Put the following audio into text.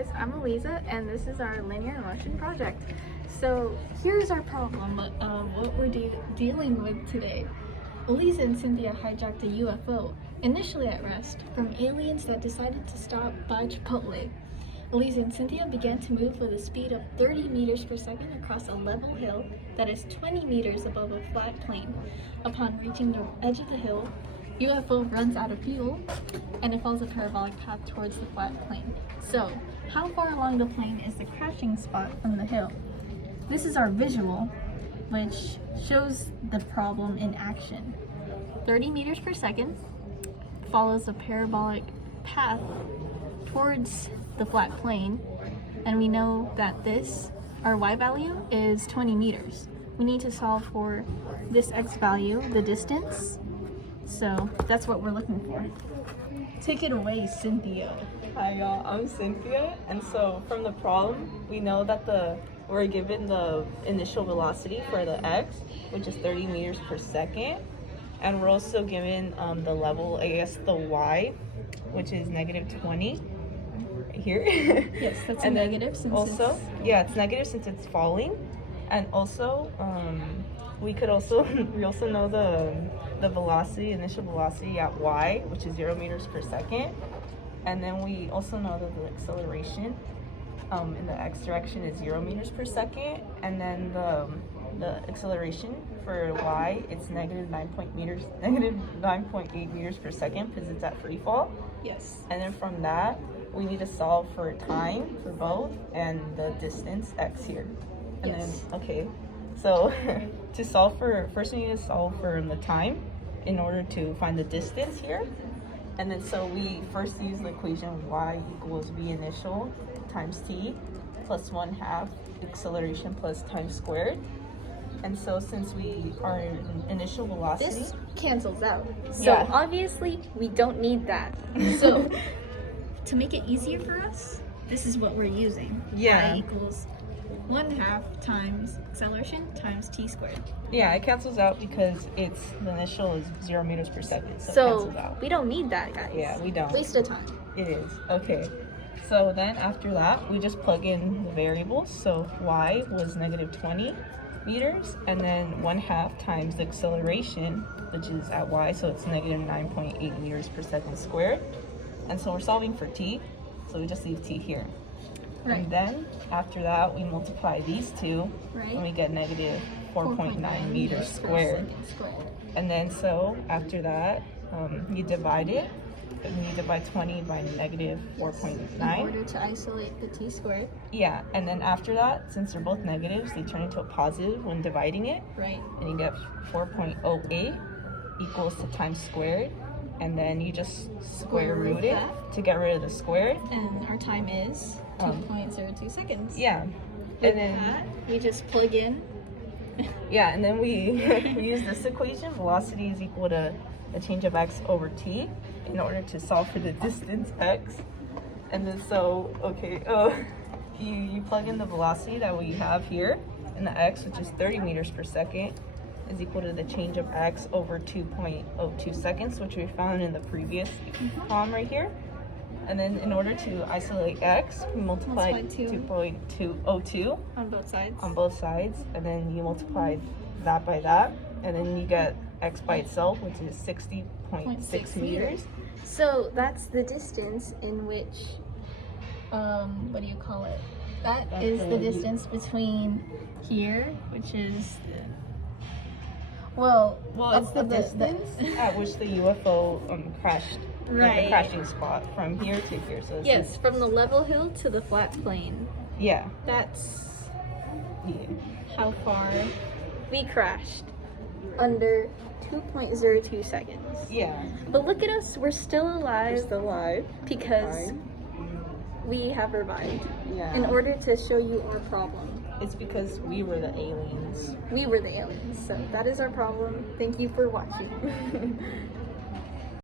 guys, I'm Aleeza and this is our linear motion project. So here's our problem what we're dealing with today. Aleeza and Cynthia hijacked a UFO, initially at rest, from aliens that decided to stop by Chipotle. Aleeza and Cynthia began to move with a speed of 30 meters per second across a level hill that is 20 meters above a flat plain. Upon reaching the edge of the hill, UFO runs out of fuel and it follows a parabolic path towards the flat plain. So, how far along the plane is the crashing spot from the hill? This is our visual, which shows the problem in action. 30 meters per second follows a parabolic path towards the flat plane, and we know that our y value is 20 meters. We need to solve for this x value, the distance. So that's what we're looking for. Take it away, Cynthia. Hi y'all, I'm Cynthia, and so from the problem, we know that we're given the initial velocity for the x, which is 30 meters per second, and we're also given the level, I guess the y, which is negative 20 right here. Yes, that's and a negative since it's negative since it's falling, and also we also know the velocity, initial velocity at y, which is 0 meters per second. And then we also know that the acceleration in the x direction is 0 meters per second. And then the acceleration for y, it's negative 9.8 meters per second because it's at free fall. Yes. And then from that, we need to solve for time for both and the distance x here. And yes. Then, okay. So first we need to solve for the time in order to find the distance here. And then so we first use the equation y equals v initial times t plus 1/2 acceleration plus time squared. And so since we are in initial velocity, this cancels out. So yeah. Obviously we don't need that. So to make it easier for us, this is what we're using. Yeah. Y equals 1/2 times acceleration times t squared. Yeah, it cancels out because the initial is 0 meters per second. So it So cancels out. we don't need that, guys. Yeah, we don't. Waste of time. It is. Okay. So then after that, we just plug in the variables. So y was negative 20 meters, and then 1/2 times the acceleration, which is at y, so it's negative 9.8 meters per second squared. And so we're solving for t, so we just leave t here. Right. And then after that, we multiply these two, Right. and we get negative 4.9 meters squared. And then so after that, you divide it, and you divide 20 by negative 4.9. In order to isolate the t squared. Yeah, and then after that, since they're both negatives, they turn into a positive when dividing it. Right. And you get 4.08 equals to times squared. And then you just square root it to get rid of the squared. And our time is 2.02 seconds. Yeah. With And then that, we just plug in. yeah, and then we use this equation. Velocity is equal to the change of x over t in order to solve for the distance x. And then so, okay, you plug in the velocity that we have here, and the x, which is 30 meters per second, is equal to the change of x over 2.02 seconds, which we found in the previous problem right here. And then in order to isolate x, we multiply 2.202 on both sides. And then you multiply that by that, and then you get x by itself, which is 60.6 meters. So that's the distance in which, what do you call it? That's is the distance between here, which is it's the distance at which the UFO crashed, right. like the crashing spot from here to here. So yes, from the level hill to the flat plain. Yeah. That's how far we crashed. Under 2.02 seconds. Yeah. But look at us, we're still alive. We're still alive. Because we have revived. Yeah. In order to show you our problem. It's because we were the aliens. We were the aliens. So that is our problem. Thank you for watching.